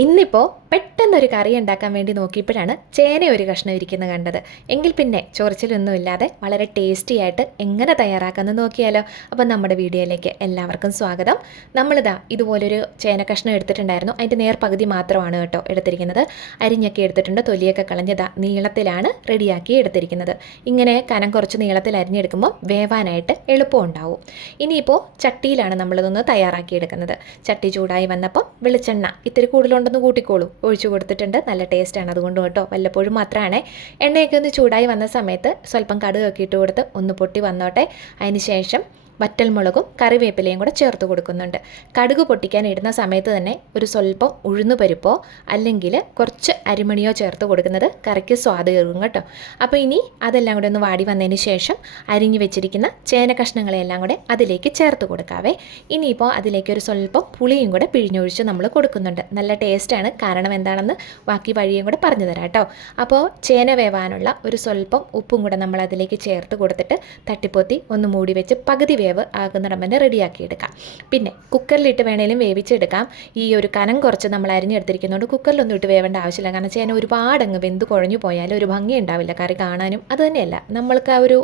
ഇന്നിപ്പോൾ പെട്ടെന്നൊരു കറി ഉണ്ടാക്കാൻ വേണ്ടി നോക്കിയപ്പോഴാണ് ചേന ഒരു കഷ്ണം ഇരിക്കുന്നത് കണ്ടത്. എങ്കിൽ പിന്നെ ചൊറിച്ചിലൊന്നുമില്ലാതെ വളരെ ടേസ്റ്റി ആയിട്ട് എങ്ങനെ തയ്യാറാക്കാമെന്ന് നോക്കിയാലോ. അപ്പം നമ്മുടെ വീഡിയോയിലേക്ക് എല്ലാവർക്കും സ്വാഗതം. നമ്മളിതാ ഇതുപോലൊരു ചേന കഷ്ണം എടുത്തിട്ടുണ്ടായിരുന്നു. അതിൻ്റെ നേർപകുതി മാത്രമാണ് കേട്ടോ എടുത്തിരിക്കുന്നത്. അരിഞ്ഞൊക്കെ എടുത്തിട്ടുണ്ട്, തൊലിയൊക്കെ കളഞ്ഞതാ നീളത്തിലാണ് റെഡിയാക്കി എടുത്തിരിക്കുന്നത്. ഇങ്ങനെ കനം കുറച്ച് നീളത്തിൽ അരിഞ്ഞെടുക്കുമ്പോൾ വേവാനായിട്ട് എളുപ്പമുണ്ടാവും. ഇനിയിപ്പോൾ ചട്ടിയിലാണ് നമ്മളിതൊന്ന് തയ്യാറാക്കിയെടുക്കുന്നത്. ചട്ടി ചൂടായി വന്നപ്പം വെളിച്ചെണ്ണ ഇത്തിരി കൂടുതലുണ്ടെന്ന് കൂട്ടിക്കോളൂ, ഒഴിച്ചു കൊടുത്തിട്ടുണ്ട്. നല്ല ടേസ്റ്റാണ് അതുകൊണ്ട് കേട്ടോ, വല്ലപ്പോഴും മാത്രമാണ്. എണ്ണയൊക്കെ ഒന്ന് ചൂടായി വന്ന സമയത്ത് സ്വല്പം കടുകൊക്കെ ഇട്ട് കൊടുത്ത് ഒന്ന് പൊട്ടി വന്നോട്ടെ. അതിന് ശേഷം വറ്റൽമുളകും കറിവേപ്പിലയും കൂടെ ചേർത്ത് കൊടുക്കുന്നുണ്ട്. കടുക് പൊട്ടിക്കാൻ ഇടുന്ന സമയത്ത് തന്നെ ഒരു സ്വല്പം ഉഴുന്നുപരിപ്പോ അല്ലെങ്കിൽ കുറച്ച് അരിമണിയോ ചേർത്ത് കൊടുക്കുന്നത് കറിക്ക് സ്വാദ് കയറും കേട്ടോ. അപ്പോൾ ഇനി അതെല്ലാം കൂടെ ഒന്ന് വാടി വന്നതിന് ശേഷം അരിഞ്ഞു വെച്ചിരിക്കുന്ന ചേന കഷ്ണങ്ങളെല്ലാം കൂടെ അതിലേക്ക് ചേർത്ത് കൊടുക്കാവേ. ഇനിയിപ്പോൾ അതിലേക്ക് ഒരു സ്വല്പം പുളിയും കൂടെ പിഴിഞ്ഞൊഴിച്ച് നമ്മൾ കൊടുക്കുന്നുണ്ട്. നല്ല ടേസ്റ്റാണ്. കാരണം എന്താണെന്ന് ബാക്കി വഴിയും കൂടെ പറഞ്ഞു തരാം കേട്ടോ. അപ്പോൾ ചേന വേവാനുള്ള ഒരു സ്വല്പം ഉപ്പും കൂടെ നമ്മൾ അതിലേക്ക് ചേർത്ത് കൊടുത്തിട്ട് തട്ടിപ്പൊത്തി ഒന്ന് മൂടി വെച്ച് പകുതി വേവ് ആകുന്നിടം വരെ റെഡിയാക്കിയെടുക്കാം. പിന്നെ കുക്കറിലിട്ട് വേണേലും വേവിച്ചെടുക്കാം. ഈ ഒരു കനം കുറച്ച് നമ്മൾ അരിഞ്ഞെടുത്തിരിക്കുന്നതുകൊണ്ട് കുക്കറിലൊന്നും ഇട്ട് വേവേണ്ട ആവശ്യമില്ല. കാരണം ചേന ഒരുപാടങ്ങ് വെന്ത് കുഴഞ്ഞു പോയാൽ ഒരു ഭംഗി ഉണ്ടാവില്ല കറി കാണാനും. അത് തന്നെയല്ല, നമ്മൾക്ക് ആ ഒരു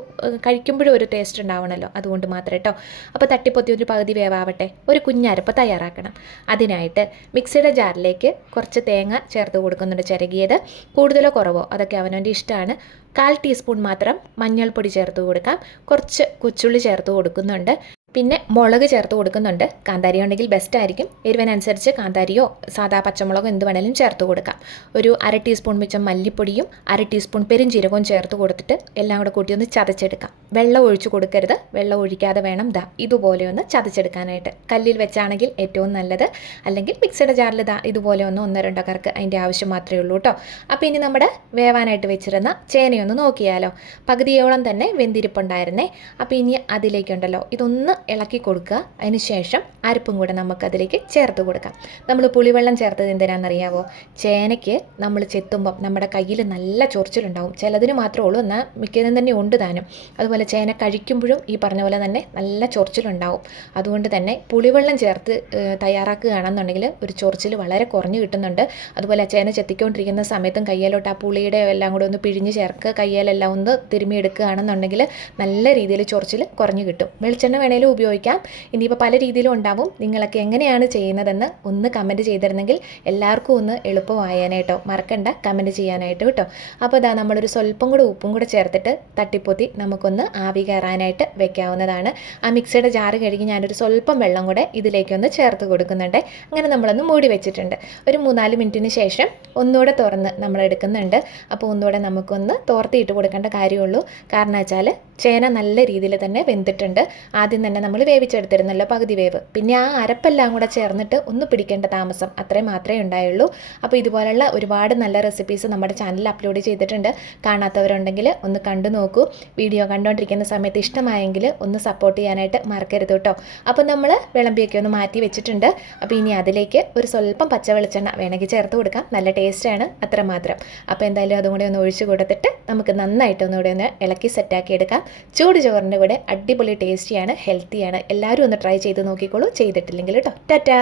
കഴിക്കുമ്പോഴും ഒരു ടേസ്റ്റ് ഉണ്ടാവണമല്ലോ, അതുകൊണ്ട് മാത്രം കേട്ടോ. അപ്പോൾ തട്ടിപ്പൊത്തി ഒരു പകുതി വേവാവട്ടെ. ഒരു കുഞ്ഞരപ്പ് തയ്യാറാക്കണം. അതിനായിട്ട് മിക്സിയുടെ ജാറിലേക്ക് കുറച്ച് തേങ്ങ ചേർത്ത് കൊടുക്കുന്നുണ്ട്, ചിരകിയത്. കൂടുതലോ കുറവോ അതൊക്കെ അവനവൻ്റെ ഇഷ്ടമാണ്. 1/4 ടീസ്പൂൺ മാത്രം മഞ്ഞൾപ്പൊടി ചേർത്ത് കൊടുക്കാം. കുറച്ച് കൊച്ചുള്ളി ചേർത്ത് കൊടുക്കുന്നുണ്ട്. പിന്നെ മുളക് ചേർത്ത് കൊടുക്കുന്നുണ്ട്. കാന്താരി ഉണ്ടെങ്കിൽ ബെസ്റ്റ് ആയിരിക്കും. എരിവിനനുസരിച്ച് കാന്താരിയോ സാധാ പച്ചമുളകോ എന്ത് വേണേലും ചേർത്ത് കൊടുക്കാം. ഒരു 1/2 ടീസ്പൂൺ മിച്ചം മല്ലിപ്പൊടിയും 1/2 ടീസ്പൂൺ പെരുംജീരകവും ചേർത്ത് കൊടുത്തിട്ട് എല്ലാം കൂടെ കൂട്ടി ഒന്ന് ചതച്ചെടുക്കാം. വെള്ളം ഒഴിച്ച് കൊടുക്കരുത്, വെള്ളം ഒഴിക്കാതെ വേണം ഇതുപോലെ ഒന്ന് ചതച്ചെടുക്കാനായിട്ട്. കല്ലിൽ വെച്ചാണെങ്കിൽ ഏറ്റവും നല്ലത്, അല്ലെങ്കിൽ മിക്സിയുടെ ജാറിൽ ഇതുപോലെ ഒന്ന് 1-2 കറക്ക് അതിൻ്റെ ആവശ്യം മാത്രമേ ഉള്ളൂ കേട്ടോ. അപ്പോൾ ഇനി നമ്മുടെ വേവാനായിട്ട് വെച്ചിരുന്ന ചേനയൊന്ന് നോക്കിയാലോ. പകുതിയോളം തന്നെ വെന്തിരിപ്പുണ്ടായിരുന്നേ. അപ്പോൾ ഇനി അതിലേക്കുണ്ടല്ലോ ഇതൊന്ന് ഇളക്കി കൊടുക്കുക. അതിന് ശേഷം അരപ്പും കൂടെ നമുക്കതിലേക്ക് ചേർത്ത് കൊടുക്കാം. നമ്മൾ പുളിവെള്ളം ചേർത്തത് എന്തിനാണെന്നറിയാവോ? ചേനയ്ക്ക് നമ്മൾ ചെത്തുമ്പം നമ്മുടെ കയ്യിൽ നല്ല ചൊറിച്ചിലുണ്ടാവും. ചിലതിന് മാത്രമേ ഉള്ളൂ, എന്നാൽ മിക്കതും തന്നെ ഉണ്ട് താനും. അതുപോലെ ചേന കഴിക്കുമ്പോഴും ഈ പറഞ്ഞ പോലെ തന്നെ നല്ല ചൊറിച്ചിലുണ്ടാവും. അതുകൊണ്ട് തന്നെ പുളിവെള്ളം ചേർത്ത് തയ്യാറാക്കുകയാണെന്നുണ്ടെങ്കിൽ ഒരു ചൊറിച്ചിൽ വളരെ കുറഞ്ഞു കിട്ടുന്നുണ്ട്. അതുപോലെ ചേന ചെത്തിക്കൊണ്ടിരിക്കുന്ന സമയത്തും കയ്യിലോട്ട് ആ പുളിയുടെ എല്ലാം കൂടെ ഒന്ന് പിഴിഞ്ഞ് ചേർക്കുക. കയ്യിലെല്ലാം ഒന്ന് തിരുമ്മിയെടുക്കുകയാണെന്നുണ്ടെങ്കിൽ നല്ല രീതിയിൽ ചൊറിച്ചിൽ കുറഞ്ഞു കിട്ടും. വെളിച്ചെണ്ണ വേണേലും ഉപയോഗിക്കാം. ഇനിയിപ്പോൾ പല രീതിയിലും ഉണ്ടാവും. നിങ്ങളൊക്കെ എങ്ങനെയാണ് ചെയ്യുന്നതെന്ന് ഒന്ന് കമൻറ്റ് ചെയ്തിരുന്നെങ്കിൽ എല്ലാവർക്കും ഒന്ന് എളുപ്പമായാനായിട്ടോ. മറക്കണ്ട കമൻറ്റ് ചെയ്യാനായിട്ട് കേട്ടോ. അപ്പോൾ നമ്മളൊരു സ്വല്പം കൂടെ ഉപ്പും കൂടെ ചേർത്തിട്ട് തട്ടിപ്പൊത്തി നമുക്കൊന്ന് ആവി കയറാനായിട്ട് വെക്കാവുന്നതാണ്. ആ മിക്സിയുടെ ജാറ് കഴുകി ഞാനൊരു സ്വല്പം വെള്ളം കൂടെ ഇതിലേക്കൊന്ന് ചേർത്ത് കൊടുക്കുന്നുണ്ട്. അങ്ങനെ നമ്മളൊന്ന് മൂടി വെച്ചിട്ടുണ്ട്. ഒരു 3-4 മിനിറ്റിന് ശേഷം ഒന്നുകൂടെ തുറന്ന് നമ്മൾ എടുക്കുന്നുണ്ട്. അപ്പോൾ ഒന്നുകൂടെ നമുക്കൊന്ന് തോർത്തിയിട്ട് കൊടുക്കേണ്ട കാര്യമുള്ളൂ. കാരണം വെച്ചാൽ ചേന നല്ല രീതിയിൽ തന്നെ വെന്തിട്ടുണ്ട്. ആദ്യം തന്നെ നമ്മൾ വേവിച്ചെടുത്തിരുന്നല്ലോ പകുതി വേവ്. പിന്നെ ആ അരപ്പെല്ലാം കൂടെ ചേർന്നിട്ട് ഒന്ന് പിടിക്കേണ്ട താമസം അത്രയും മാത്രമേ ഉണ്ടായുള്ളൂ. അപ്പോൾ ഇതുപോലുള്ള ഒരുപാട് നല്ല റെസിപ്പീസ് നമ്മുടെ ചാനലിൽ അപ്ലോഡ് ചെയ്തിട്ടുണ്ട്. കാണാത്തവരുണ്ടെങ്കിൽ ഒന്ന് കണ്ടു നോക്കൂ. വീഡിയോ കണ്ടുകൊണ്ടിരിക്കുന്ന സമയത്ത് ഇഷ്ടമായെങ്കിൽ ഒന്ന് സപ്പോർട്ട് ചെയ്യാനായിട്ട് മറക്കരുത് കേട്ടോ. അപ്പോൾ നമ്മൾ വിളമ്പിയൊക്കെ ഒന്ന് മാറ്റി വെച്ചിട്ടുണ്ട്. അപ്പോൾ ഇനി അതിലേക്ക് ഒരു സ്വല്പം പച്ച വെളിച്ചെണ്ണ വേണമെങ്കിൽ ചേർത്ത് കൊടുക്കാം. നല്ല ടേസ്റ്റാണ്, അത്രമാത്രം. അപ്പോൾ എന്തായാലും അതും കൂടെ ഒന്ന് ഒഴിച്ച് കൊടുത്തിട്ട് നമുക്ക് നന്നായിട്ട് ഒന്നുകൂടെ ഒന്ന് ഇളക്കി സെറ്റാക്കി എടുക്കാം. ചൂട് ചോറിൻ്റെ കൂടെ അടിപൊളി ടേസ്റ്റിയാണ്, ഹെൽത്തിയാണ്. എല്ലാവരും ഒന്ന് ട്രൈ ചെയ്ത് നോക്കിക്കോളൂ, ചെയ്തിട്ടില്ലെങ്കിൽ കേട്ടോ. ടാറ്റാ.